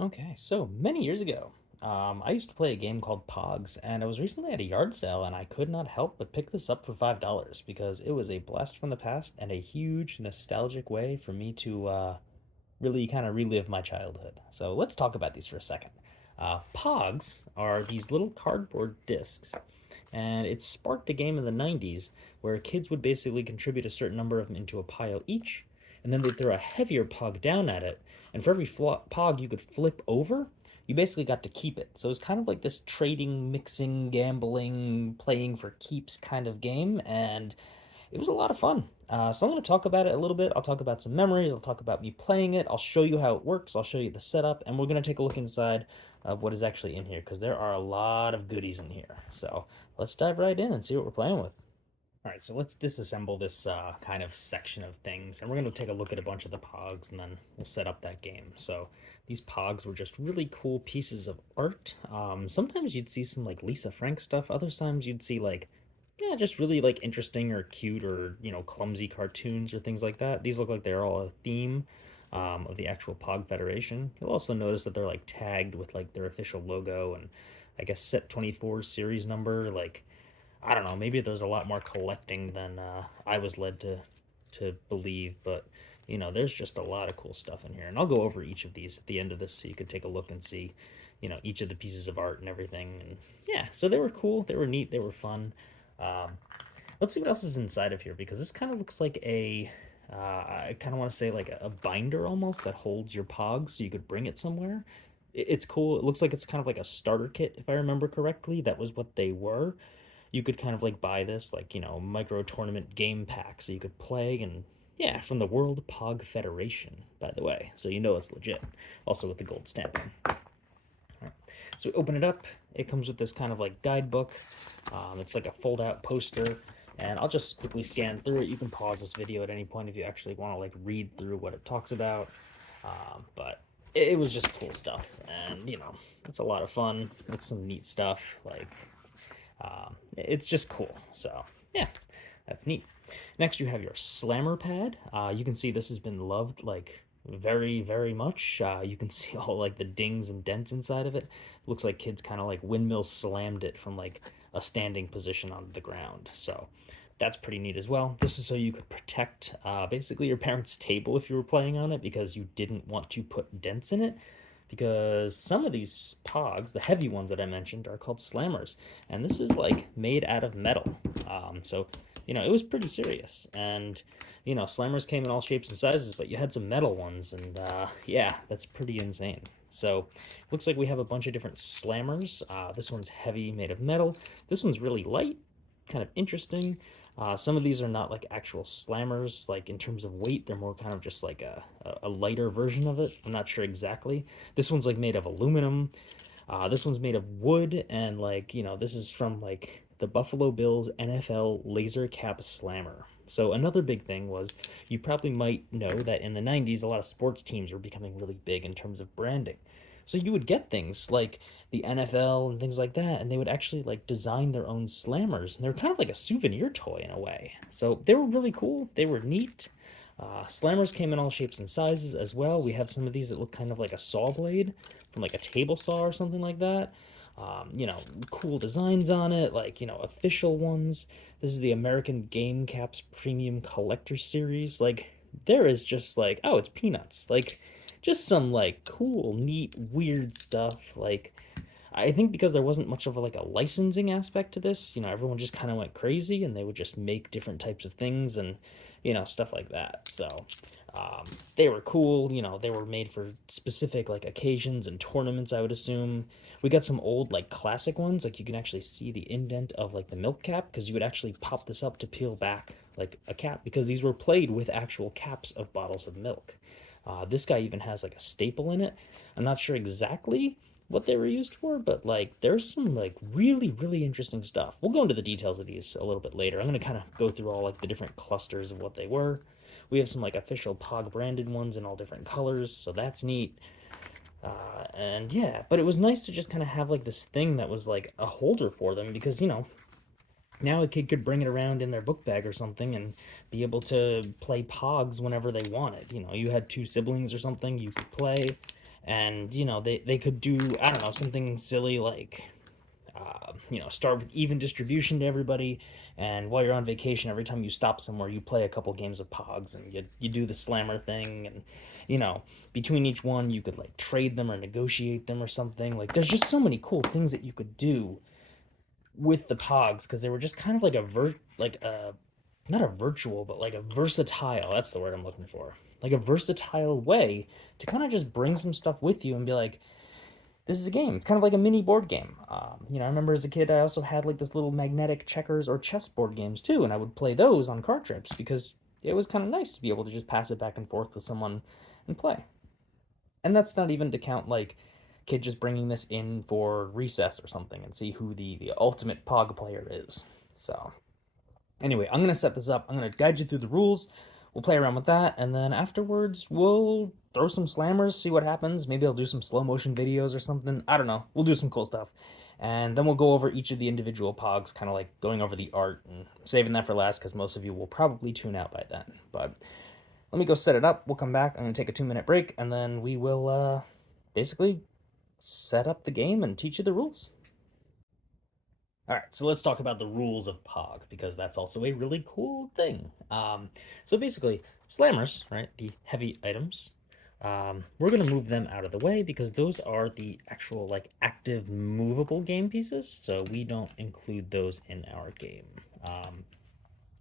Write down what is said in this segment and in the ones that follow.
Okay, so many years ago, I used to play a game called Pogs, and I was recently at a yard sale, and I could not help but pick this up for $5 because it was a blast from the past and a huge nostalgic way for me to really kind of relive my childhood. So let's talk about these for a second. Pogs are these little cardboard discs, and it sparked a game in the 90s where kids would basically contribute a certain number of them into a pile each, and then they'd throw a heavier pog down at it, and for every pog you could flip over, you basically got to keep it. So it was kind of like this trading, mixing, gambling, playing for keeps kind of game, and it was a lot of fun. So I'm going to talk about it a little bit. I'll talk about some memories. I'll talk about me playing it. I'll show you how it works. I'll show you the setup, and we're going to take a look inside of what is actually in here because there are a lot of goodies in here. So let's dive right in and see what we're playing with. All right, so let's disassemble this kind of section of things, and we're going to take a look at a bunch of the Pogs, and then we'll set up that game. So these Pogs were just really cool pieces of art. Sometimes you'd see some like Lisa Frank stuff. Other times you'd see like yeah, just really like interesting or cute or clumsy cartoons or things like that. These look like they're all a theme of the actual Pog Federation. You'll also notice that they're like tagged with like their official logo and I guess set 24 series number. Like I don't know, maybe there's a lot more collecting than I was led to believe, but there's just a lot of cool stuff in here, and I'll go over each of these at the end of this so you can take a look and see, each of the pieces of art and everything. And yeah, so they were cool, they were neat, they were fun. Um, let's see what else is inside of here because this kind of looks like I kind of want to say like a binder almost that holds your Pogs so you could bring it somewhere. It's cool. It looks like it's kind of like a starter kit, if I remember correctly. That was what they were. You could kind of like buy this, like, micro tournament game pack so you could play. And yeah, from the World Pog Federation, by the way. So it's legit. Also with the gold stamping. All right. So we open it up. It comes with this kind of like guidebook. It's like a fold out poster. And I'll just quickly scan through it. You can pause this video at any point if you actually want to like read through what it talks about. But it was just cool stuff. And, it's a lot of fun. It's some neat stuff. Like, it's just cool. So, yeah, that's neat. Next, you have your slammer pad. You can see this has been loved like very, very much. You can see all like the dings and dents inside of it. Looks like kids kind of like windmill slammed it from like a standing position on the ground. So that's pretty neat as well. This is so you could protect basically your parents' table if you were playing on it because you didn't want to put dents in it because some of these pogs, the heavy ones that I mentioned, are called slammers, and this is like made out of metal. So it was pretty serious, and slammers came in all shapes and sizes, but you had some metal ones, and yeah, that's pretty insane. So looks like we have a bunch of different slammers. This one's heavy, made of metal. This one's really light, kind of interesting. Some of these are not like actual slammers, like in terms of weight, they're more kind of just like a lighter version of it. I'm not sure exactly. This one's like made of aluminum. This one's made of wood, and like, this is from like the Buffalo Bills NFL Laser Cap Slammer. So another big thing was you probably might know that in the 90s, a lot of sports teams were becoming really big in terms of branding. So you would get things like the NFL and things like that, and they would actually like design their own slammers, and they were kind of like a souvenir toy in a way. So they were really cool. They were neat. Slammers came in all shapes and sizes as well. We have some of these that look kind of like a saw blade from like a table saw or something like that. Cool designs on it, like, official ones. This is the American Game Caps Premium Collector Series. Like, there is just like, oh, it's peanuts. Like, just some like cool, neat, weird stuff. Like, I think because there wasn't much of like a licensing aspect to this, everyone just kind of went crazy and they would just make different types of things and, stuff like that. So they were cool. They were made for specific like occasions and tournaments, I would assume. We got some old like classic ones. Like you can actually see the indent of like the milk cap because you would actually pop this up to peel back like a cap because these were played with actual caps of bottles of milk. This guy even has like a staple in it. I'm not sure exactly what they were used for, but like there's some like really, really interesting stuff. We'll go into the details of these a little bit later. I'm going to kind of go through all like the different clusters of what they were. We have some like official Pog branded ones in all different colors, so that's neat. And yeah, but it was nice to just kind of have like this thing that was like a holder for them because now a kid could bring it around in their book bag or something and be able to play Pogs whenever they wanted. You had two siblings or something, you could play, And they could do, I don't know, something silly like start with even distribution to everybody. And while you're on vacation, every time you stop somewhere, you play a couple games of Pogs, and you do the slammer thing. And you know, between each one, you could like trade them or negotiate them or something. Like, there's just so many cool things that you could do with the Pogs because they were just kind of like like a not a virtual, but like a versatile. That's the word I'm looking for. Like a versatile way to kind of just bring some stuff with you and be like, this is a game. It's kind of like a mini board game. I remember as a kid, I also had like this little magnetic checkers or chessboard games too, and I would play those on car trips because it was kind of nice to be able to just pass it back and forth with someone and play. And that's not even to count like kid just bringing this in for recess or something and see who the ultimate Pog player is. So anyway, I'm gonna set this up. I'm gonna guide you through the rules. We'll play around with that, and then afterwards we'll throw some slammers, see what happens. Maybe I'll do some slow motion videos or something. I don't know. We'll do some cool stuff. And then we'll go over each of the individual pogs, kind of like going over the art and saving that for last because most of you will probably tune out by then. But let me go set it up. We'll come back. I'm going to take a 2-minute break, and then we will basically set up the game and teach you the rules. All right, so let's talk about the rules of Pog because that's also a really cool thing. So basically, slammers, right, the heavy items, we're gonna move them out of the way because those are the actual like active movable game pieces. So we don't include those in our game.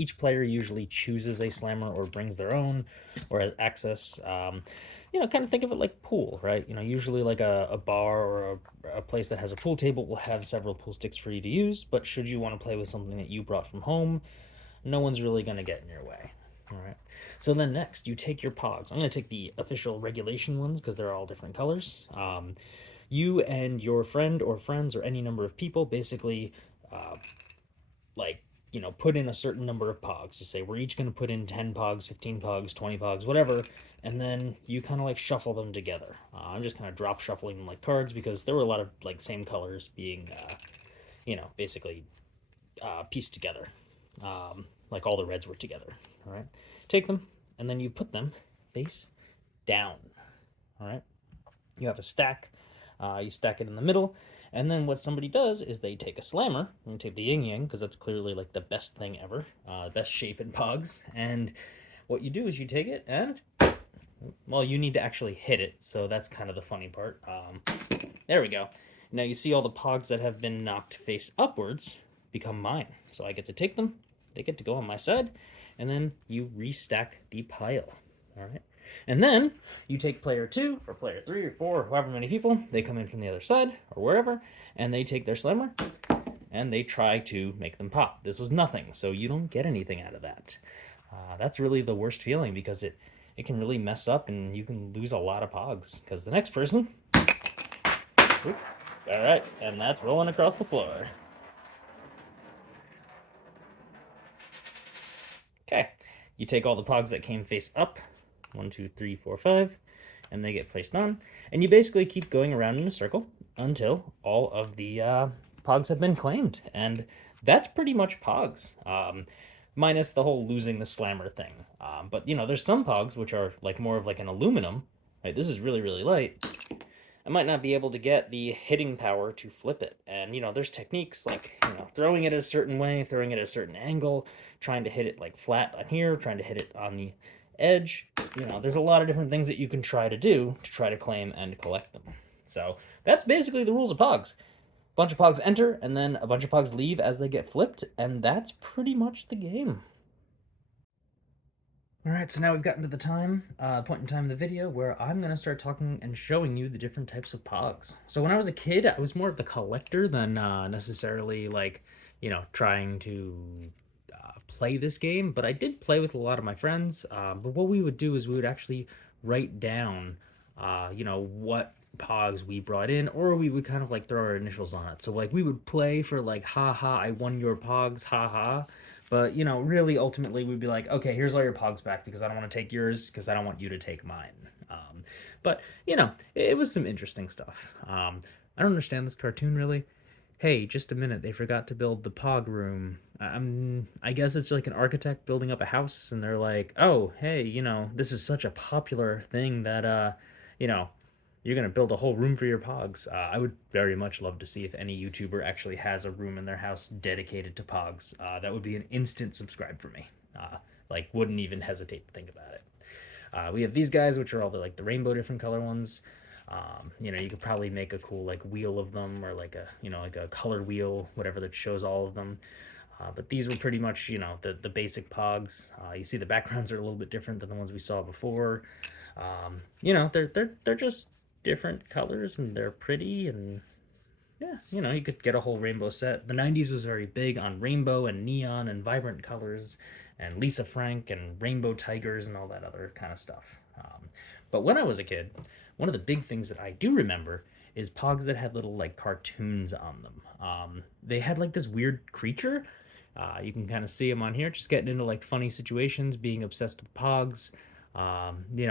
Each player usually chooses a slammer or brings their own or has access. Kind of think of it like pool, right? Usually like a bar or a place that has a pool table will have several pool sticks for you to use, but should you want to play with something that you brought from home, no one's really going to get in your way. All right. So then next, you take your pogs. I'm going to take the official regulation ones because they're all different colors. You and your friend or friends or any number of people basically uh, like put in a certain number of pogs. Just say we're each going to put in 10 pogs, 15 pogs, 20 pogs, whatever, and then you kind of like shuffle them together. I'm just kind of drop shuffling them like cards because there were a lot of like same colors being basically pieced together, like all the reds were together. All right, take them and then you put them face down. All right, you have a stack. You stack it in the middle, and then what somebody does is they take a slammer and take the yin yang because that's clearly like the best thing ever, best shape in Pogs. And what you do is you take it and, well, you need to actually hit it, so that's kind of the funny part. There we go. Now you see all the Pogs that have been knocked face upwards become mine. So I get to take them, they get to go on my side, and then you restack the pile. All right. And then you take player 2 or player 3 or 4 or however many people, they come in from the other side or wherever, and they take their slammer and they try to make them pop. This was nothing, so you don't get anything out of that. That's really the worst feeling because it can really mess up and you can lose a lot of pogs because the next person, whoop, all right, and that's rolling across the floor. Okay, you take all the pogs that came face up, 1, 2, 3, 4, 5, and they get placed on, and you basically keep going around in a circle until all of the pogs have been claimed, and that's pretty much pogs, minus the whole losing the slammer thing. But there's some pogs which are like more of like an aluminum. Right, this is really really light. I might not be able to get the hitting power to flip it. And, there's techniques like, throwing it a certain way, throwing it at a certain angle, trying to hit it like flat on here, trying to hit it on the edge. There's a lot of different things that you can try to do to try to claim and collect them. So that's basically the rules of Pogs. A bunch of Pogs enter, and then a bunch of Pogs leave as they get flipped, and that's pretty much the game. All right, so now we've gotten to the point in time in the video where I'm gonna start talking and showing you the different types of Pogs. So when I was a kid, I was more of the collector than necessarily like, trying to play this game. But I did play with a lot of my friends. But what we would do is we would actually write down, what Pogs we brought in, or we would kind of like throw our initials on it. So like we would play for like, ha ha, I won your Pogs, ha ha. But, really ultimately we'd be like, okay, here's all your pogs back because I don't want to take yours because I don't want you to take mine. But, it was some interesting stuff. I don't understand this cartoon really. Hey, just a minute, they forgot to build the pog room. I guess it's like an architect building up a house and they're like, oh, hey, this is such a popular thing that, you know, you're gonna build a whole room for your Pogs. I would very much love to see if any YouTuber actually has a room in their house dedicated to Pogs. That would be an instant subscribe for me. Like, wouldn't even hesitate to think about it. We have these guys, which are all the like the rainbow different color ones. You could probably make a cool like wheel of them, or like a like a colored wheel, whatever that shows all of them. But these were pretty much the basic Pogs. You see the backgrounds are a little bit different than the ones we saw before. They're just different colors and they're pretty, and yeah, you could get a whole rainbow set. The 90s was very big on rainbow and neon and vibrant colors, and Lisa Frank and rainbow tigers and all that other kind of stuff. But when I was a kid, one of the big things that I do remember is Pogs that had little like cartoons on them. They had like this weird creature. You can kind of see him on here, just getting into like funny situations, being obsessed with Pogs.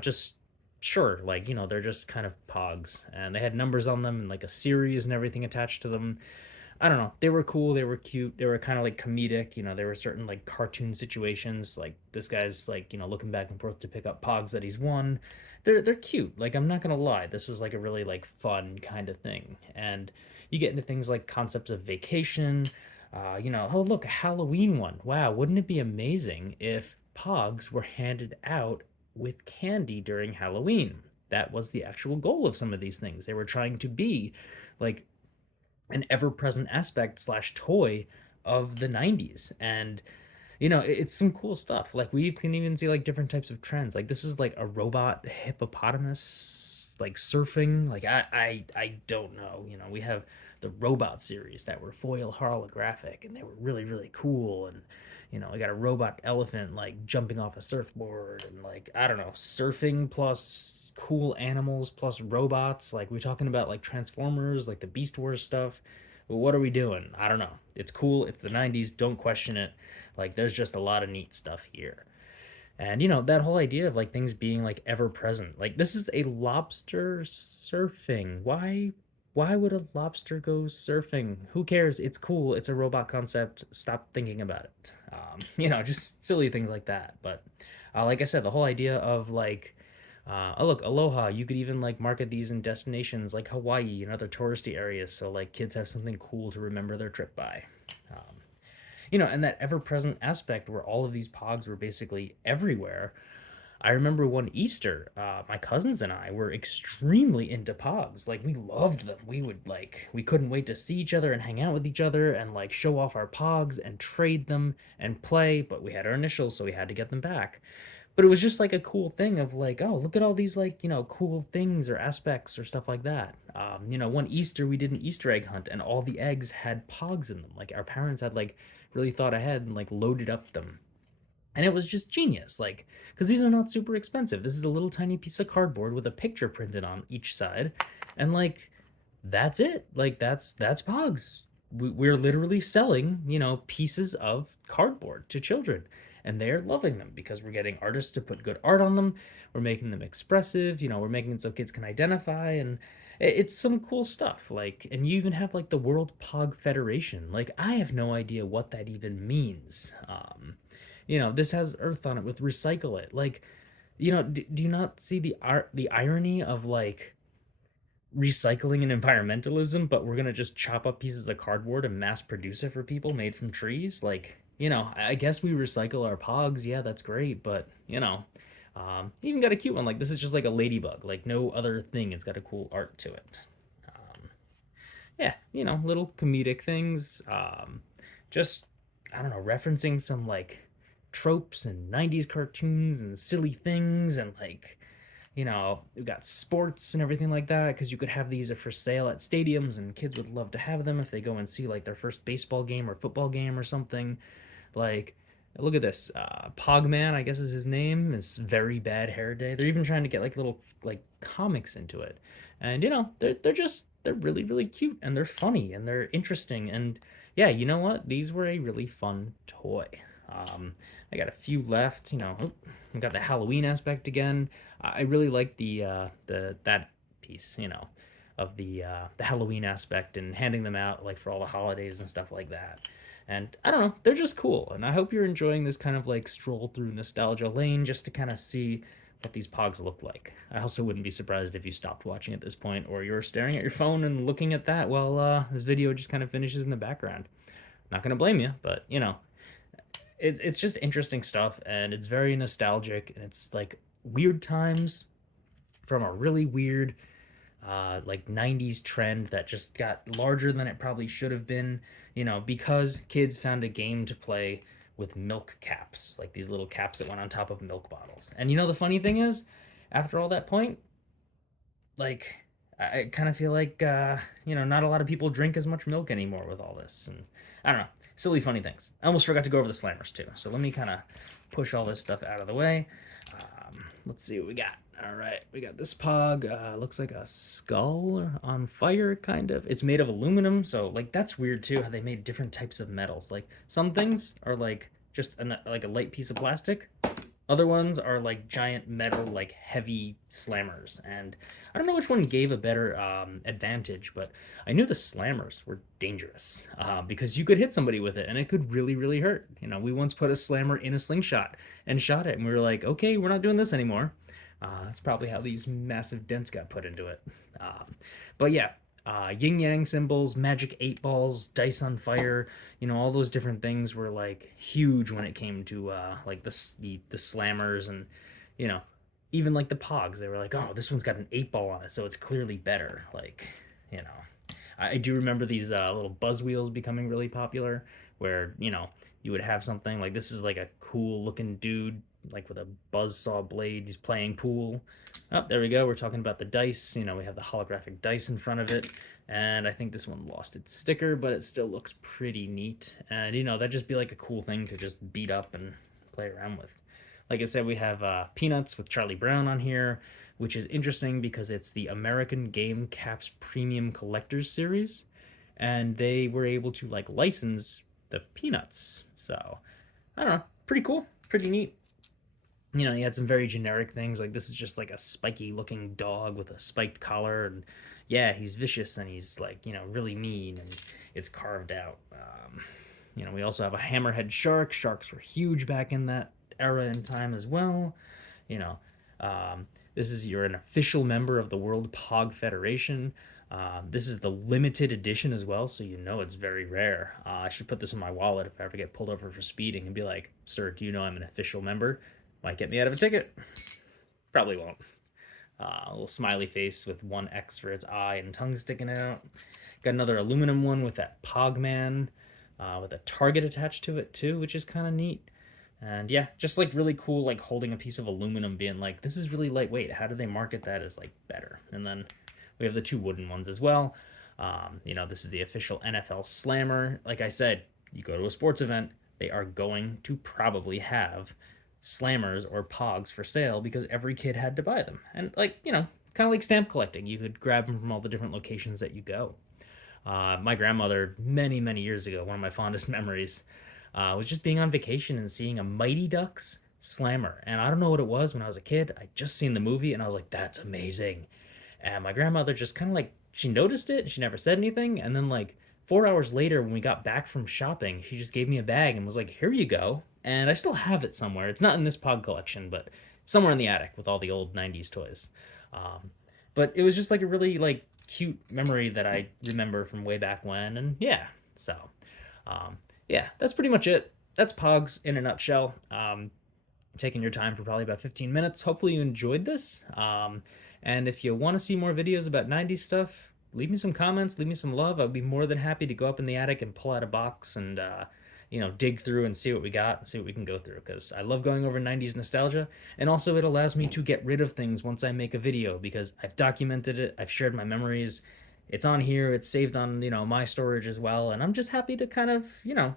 Just sure, like they're just kind of Pogs, and they had numbers on them and like a series and everything attached to them. I don't know. They were cool. They were cute. They were kind of like comedic. There were certain like cartoon situations. Like this guy's like looking back and forth to pick up Pogs that he's won. They're cute. Like I'm not gonna lie. This was like a really like fun kind of thing. And you get into things like concepts of vacation. Oh look, a Halloween one. Wow, wouldn't it be amazing if Pogs were handed out with candy during Halloween? That was the actual goal of some of these things. They were trying to be like an ever-present aspect slash toy of the 90s. And it's some cool stuff. Like we can even see like different types of trends. Like this is like a robot hippopotamus like surfing. Like I don't know. We have the robot series that were foil holographic, and they were really really cool. And we got a robot elephant like jumping off a surfboard, and like I don't know, surfing plus cool animals plus robots. Like we talking about like Transformers, like the Beast Wars stuff. Well, what are we doing? I don't know. It's cool. It's the 90s. Don't question it. Like there's just a lot of neat stuff here. And that whole idea of like things being like ever present. Like this is a lobster surfing. Why would a lobster go surfing? Who cares? It's cool. It's a robot concept. Stop thinking about it. Just silly things like that. But like I said, the whole idea of like oh look, Aloha. You could even like market these in destinations like Hawaii and other touristy areas, so like kids have something cool to remember their trip by. And that ever-present aspect where all of these Pogs were basically everywhere. I remember one Easter, my cousins and I were extremely into Pogs. Like we loved them. We couldn't wait to see each other and hang out with each other and like show off our Pogs and trade them and play. But we had our initials, so we had to get them back. But it was just like a cool thing of like, oh, look at all these like cool things or aspects or stuff like that. One Easter we did an Easter egg hunt, and all the eggs had Pogs in them. Like our parents had like really thought ahead and like loaded up them, and it was just genius. Like because these are not super expensive. This is a little tiny piece of cardboard with a picture printed on each side, and like that's it. Like that's Pogs. We're literally selling pieces of cardboard to children, and they're loving them because we're getting artists to put good art on them. We're making them expressive. We're making it so kids can identify, and it's some cool stuff. Like, and you even have like the World Pog Federation. Like I have no idea what that even means. This has Earth on it with recycle it. Like, do you not see the irony of like recycling and environmentalism, but we're gonna just chop up pieces of cardboard and mass produce it for people made from trees? Like, I guess we recycle our Pogs. Yeah, that's great, but even got a cute one. Like this is just like a ladybug. Like no other thing. It's got a cool art to it. Yeah, little comedic things. Just I don't know, referencing some like tropes and 90s cartoons and silly things, and like we've got sports and everything like that, because you could have these for sale at stadiums, and kids would love to have them if they go and see like their first baseball game or football game or something. Like look at this, Pogman, I guess is his name, is very bad hair day. They're even trying to get like little like comics into it, and they're really really cute, and they're funny, and they're interesting. And yeah, you know what, these were a really fun toy. I got a few left. I got the Halloween aspect again. I really like the that piece, of the Halloween aspect, and handing them out like for all the holidays and stuff like that. And I don't know, they're just cool. And I hope you're enjoying this kind of like stroll through nostalgia lane, just to kind of see what these Pogs look like. I also wouldn't be surprised if you stopped watching at this point, or you're staring at your phone and looking at that while this video just kind of finishes in the background. Not gonna blame you, but you know, it's just interesting stuff, and it's very nostalgic, and it's like weird times from a really weird like 90's trend that just got larger than it probably should have been, you know, because kids found a game to play with milk caps, like these little caps that went on top of milk bottles. And you know, the funny thing is, after all that point, like, I kind of feel like, you know, not a lot of people drink as much milk anymore with all this. And I don't know, silly, funny things. I almost forgot to go over the slammers too. So let me kind of push all this stuff out of the way. Let's see what we got. All right, we got this Pog. Looks like a skull on fire, kind of. It's made of aluminum, so like that's weird too. How they made different types of metals. Like some things are like just like a light piece of plastic. Other ones are like giant metal, like heavy slammers. And I don't know which one gave a better advantage, but I knew the slammers were dangerous because you could hit somebody with it and it could really, really hurt. You know, we once put a slammer in a slingshot and shot it, and we were like, okay, we're not doing this anymore. That's probably how these massive dents got put into it. But yeah, yin yang symbols, magic 8 balls, dice on fire, you know, all those different things were like huge when it came to like the slammers, and you know, even like the Pogs. They were like, oh, this one's got an 8 ball on it, so it's clearly better. Like, you know, I do remember these little buzz wheels becoming really popular, where you know you would have something like this is like a cool looking dude like with a buzzsaw blade. He's playing pool. Oh, there we go. We're talking about the dice. You know, we have the holographic dice in front of it. And I think this one lost its sticker, but it still looks pretty neat. And, you know, that'd just be like a cool thing to just beat up and play around with. Like I said, we have Peanuts with Charlie Brown on here, which is interesting because it's the American Game Caps Premium Collectors Series. And they were able to, like, license the Peanuts. So, I don't know. Pretty cool. Pretty neat. You know, he had some very generic things, like this is just like a spiky looking dog with a spiked collar, and yeah, he's vicious and he's like, you know, really mean, and it's carved out. You know, we also have a hammerhead shark. Sharks were huge back in that era and time as well. You know, this is, you're an official member of the World Pog Federation. This is the limited edition as well, so you know it's very rare. I should put this in my wallet if I ever get pulled over for speeding and be like, sir, do you know I'm an official member? Might get me out of a ticket. Probably won't. A little smiley face with one X for its eye and tongue sticking out. Got another aluminum one with that Pogman with a target attached to it too, which is kind of neat. And yeah, just like really cool, like holding a piece of aluminum, being like, this is really lightweight. How do they market that as like better? And then we have the 2 wooden ones as well. You know, this is the official NFL Slammer. Like I said, you go to a sports event, they are going to probably have slammers or Pogs for sale because every kid had to buy them. And like, you know, kind of like stamp collecting, you could grab them from all the different locations that you go. My grandmother, many, many years ago, one of my fondest memories, was just being on vacation and seeing a Mighty Ducks slammer. And I don't know what it was when I was a kid. I just seen the movie and I was like, that's amazing. And my grandmother just kind of like, she noticed it and she never said anything. And then like 4 hours later, when we got back from shopping, she just gave me a bag and was like, here you go. And I still have it somewhere. It's not in this Pog collection, but somewhere in the attic with all the old 90's toys. But it was just like a really like cute memory that I remember from way back when. And yeah, so yeah, that's pretty much it. That's Pogs in a nutshell. Taking your time for probably about 15 minutes. Hopefully you enjoyed this. And if you want to see more videos about 90's stuff, leave me some comments, leave me some love. I'd be more than happy to go up in the attic and pull out a box and you know, dig through and see what we got and see what we can go through, because I love going over 90's nostalgia, and also it allows me to get rid of things once I make a video because I've documented it, I've shared my memories, it's on here, it's saved on, you know, my storage as well, and I'm just happy to kind of, you know,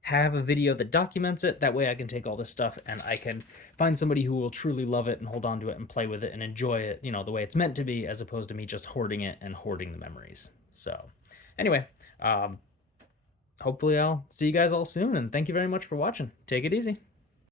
have a video that documents it. That way I can take all this stuff and I can find somebody who will truly love it and hold on to it and play with it and enjoy it, you know, the way it's meant to be, as opposed to me just hoarding it and hoarding the memories. So anyway, hopefully I'll see you guys all soon, and thank you very much for watching. Take it easy.